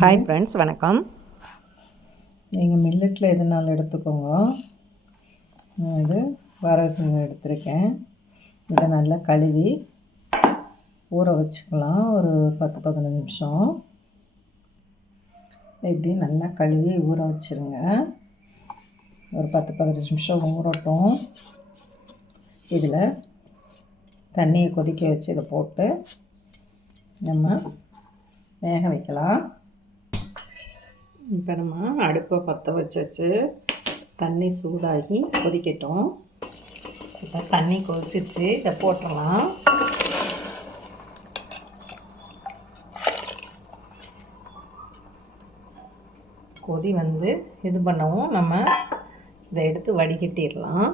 Hi friends, வணக்கம். நீங்கள் மில்லட்டில் எதுனாலும் எடுத்துக்கோங்க. நான் இது வரகு எடுத்திருக்கேன். இதை நல்லா கழுவி ஊற வச்சுக்கலாம். ஒரு 10-15 நிமிஷம் இப்படி நல்லா கழுவி ஊற வச்சுருங்க. ஒரு 10-15 நிமிஷம் ஊறட்டும். இதில் தண்ணியை கொதிக்க வச்சு இதை போட்டு நம்ம வேக வைக்கலாம். இப்போ நம்ம அடுப்பை பற்ற வச்சாச்சு. தண்ணி சூடாகி கொதிக்கட்டும். இப்போ தண்ணி கொதிச்சிருச்சு. இதை போட்டுடலாம். கொதி வந்து இது பண்ணவும் நம்ம இதை எடுத்து வடிகட்டிடலாம்.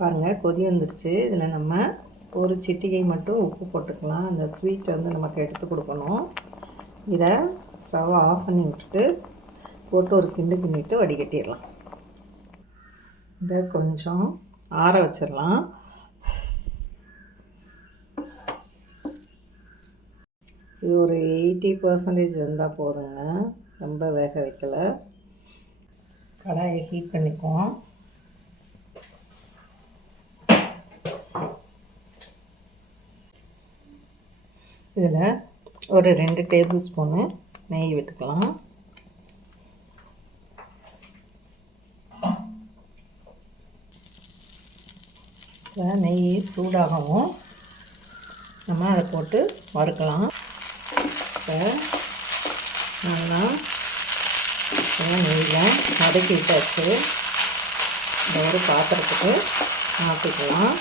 பாருங்கள், கொதி வந்துருச்சு. இதில் நம்ம ஒரு சிட்டிகை மட்டும் உப்பு போட்டுக்கலாம். அந்த ஸ்வீட்டை வந்து நமக்கு எடுத்து கொடுக்கணும். இதை ஸ்டவ்வை ஆஃப் பண்ணி விட்டுட்டு போட்டு ஒரு கிண்டு கிண்டிட்டு வடிகட்டிடலாம். இதை கொஞ்சம் ஆற வச்சிடலாம். இது ஒரு 80% வந்தால் போதுங்க, ரொம்ப வேக வைக்கலை. கடாயை ஹீட் பண்ணிக்குவோம். இதில் ஒரு 2 டேபிள் ஸ்பூனு நெய் விட்டுக்கலாம். நெய் சூடாகவும் நம்ம அதை போட்டு வறுக்கலாம். இப்போ நல்லா நெய்யில் வதக்கி விட்டாச்சு. இந்த ஒரு பாத்திரத்துக்கு மாற்றிக்கலாம்.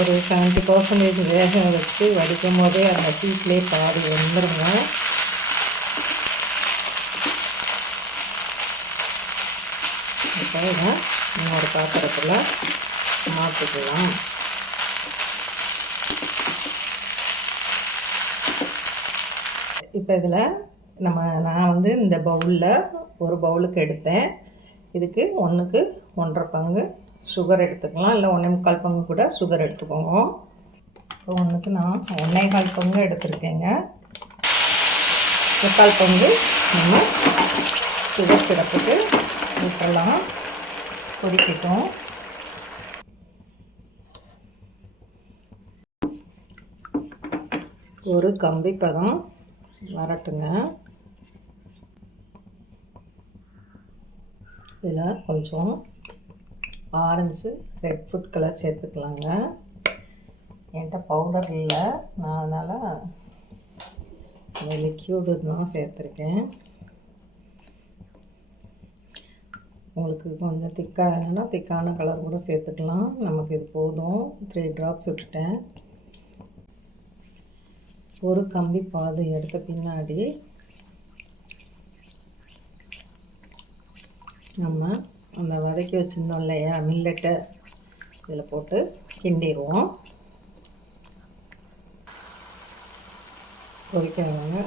ஒரு 70% வேக வச்சு வடிக்கும் போதே அந்த ஹீட்லேயே பாதி வந்துடுங்க. இப்போ இதை இன்னொரு பாத்திரத்தில் மாற்றிக்கலாம். இப்போ இதில் நான் வந்து இந்த பவுலில் ஒரு பவுலுக்கு எடுத்தேன். இதுக்கு 1க்கு 1.5 பங்கு சுகர் எடுத்துக்கலாம். இல்லை 1.25 பங்கு கூட சுகர் எடுத்துக்கோங்க. இப்போ 1க்கு நான் 1.25 பங்கு எடுத்துருக்கேங்க. 3/4 பங்கு நம்ம சுகர் சிரப்புக்கு ஊற்றலாம். கொதிக்கட்டும். ஒரு கம்பி பதம் வரட்டுங்க. இதில் கொஞ்சம் ஆரஞ்சு ரெட் ஃபுட் கலர் சேர்த்துக்கலாங்க. என்கிட்ட பவுடர் இல்லை, நான் அதனால் லிக்யூடு தான் சேர்த்துருக்கேன். உங்களுக்கு கொஞ்சம் திக்காக வேணும்னா திக்கான கலர் கூட சேர்த்துக்கலாம். நமக்கு இது போதும். 3 ட்ராப்ஸ் விட்டுட்டேன். ஒரு கம்பி பாது எடுத்த பின்னாடி நம்ம அந்த வதக்கி வச்சுருந்தோம் இல்லையா மில்லட்டை, இதில் போட்டு கிண்டிடுவோம். கொதிக்கிறவங்க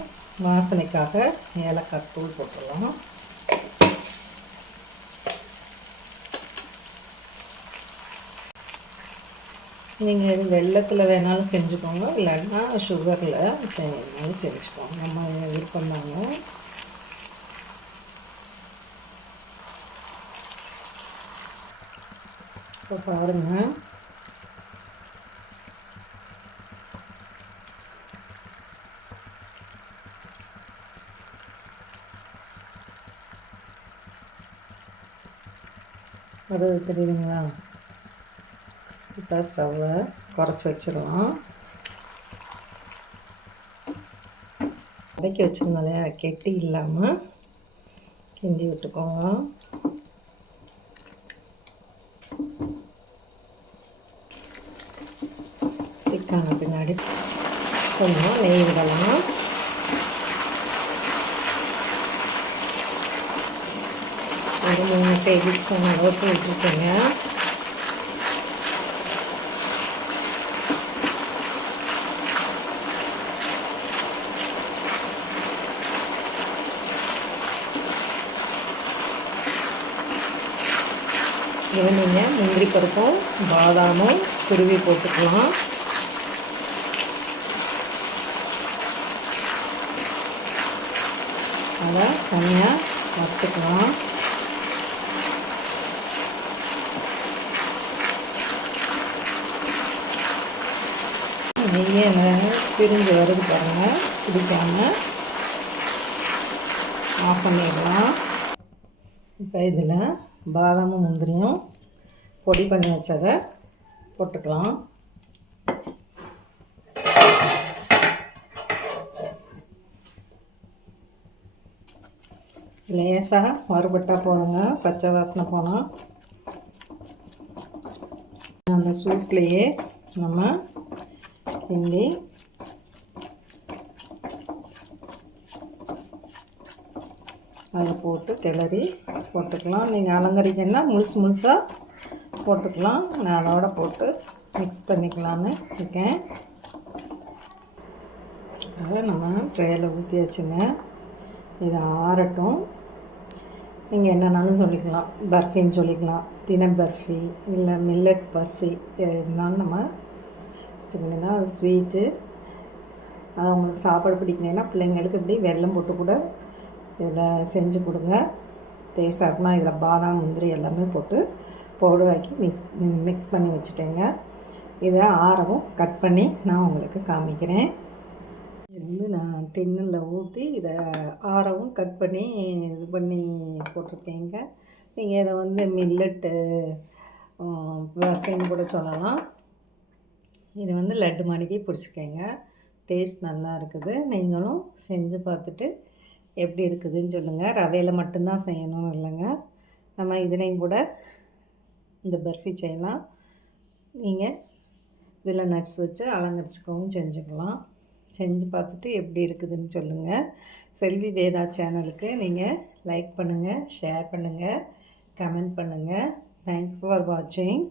வாசனைக்காக ஏலக்காய் தூள் போட்டுடலாம். நீங்கள் இது வெல்லத்தில் வேணாலும் செஞ்சுக்கோங்க, இல்லைன்னா சுகரில் வேணாலும் செஞ்சுக்கோங்க. நம்ம விருப்பம் தாங்க. இப்போ பாருங்கள், அது தெரியுதுங்களா? இப்போ ஸ்டவ்வை குறைச்சி வச்சிடலாம். வதக்கி வச்சுருந்தாலே கெட்டி இல்லாமல் கிண்டி விட்டுக்கோங்க. திக்கான பின்னாடி கொஞ்சம் நெய் விடலாம். ஒரு 3 டேபிள் ஸ்பூன் அளவுக்கு விட்டுருக்கேங்க. இதை நீங்கள் முந்திரி பருப்பும் பாதாமும் துருவி போட்டுக்கலாம். அதை தனியாக வறுத்துக்கலாம். நெய்யை பிரிஞ்சு வருது பாருங்கள், பிடிக்காமல் ஆஃப் பண்ணிடலாம். இப்போ இதில் பாதாமும் முந்திரியும் பொடி பண்ணி வச்சதை போட்டுக்கலாம். லேசாக வறுபட்டால் போதுங்க, பச்சை வாசனை போனால். அந்த சூப்லேயே நம்ம கிண்டி அதை போட்டு கிளறி போட்டுக்கலாம். நீங்கள் அலங்கரிக்கன்னா முழுசாக போட்டுக்கலாம். நான் அதோட போட்டு மிக்ஸ் பண்ணிக்கலான்னு இருக்கேன். அதை நம்ம ட்ரேயில் ஊற்றி வச்சுங்க. இது ஆறட்டும். நீங்கள் என்னென்னாலும் சொல்லிக்கலாம், பர்ஃபின்னு சொல்லிக்கலாம், தினை பர்ஃபி இல்லை மில்லட் பர்ஃபி, எதுனாலும் நம்ம வச்சுக்கிங்கன்னா அது ஸ்வீட்டு. அதை உங்களுக்கு சாப்பாடு பிடிக்கலைன்னா பிள்ளைங்களுக்கு இப்படி வெல்லம் போட்டு கூட இதில் செஞ்சு கொடுங்க. டேஸ்டாக இருக்குன்னா இதில் பாதாம் முந்திரி எல்லாமே போட்டு பவுடர் ஆக்கி மிக்ஸ் பண்ணி வச்சுட்டேங்க. இதை ஆறவும் கட் பண்ணி நான் உங்களுக்கு காமிக்கிறேன். இது நான் டின்னில் ஊற்றி இதை ஆறவும் கட் பண்ணி இது பண்ணி போட்டிருக்கேங்க. நீங்கள் இதை மில்லட்டு பர்ஃபின்னு கூட சொல்லலாம். இது லட்டு மாடிக்கு பிடிச்சிக்கங்க. டேஸ்ட் நல்லா இருக்குது. நீங்களும் செஞ்சு பார்த்துட்டு எப்படி இருக்குதுன்னு சொல்லுங்கள். ரவையில் மட்டும்தான் செய்யணும்னு இல்லைங்க, நம்ம இதுலேயும் கூட இந்த பர்ஃபி செய்யலாம். நீங்கள் இதில் நட்ஸ் வச்சு அலங்கரிச்சுக்கவும் செஞ்சுக்கலாம். செஞ்சு பார்த்துட்டு எப்படி இருக்குதுன்னு சொல்லுங்கள். செல்வி வேதா சேனலுக்கு நீங்கள் லைக் பண்ணுங்கள், ஷேர் பண்ணுங்கள், கமெண்ட் பண்ணுங்கள். தேங்க்யூ ஃபார் வாட்சிங்.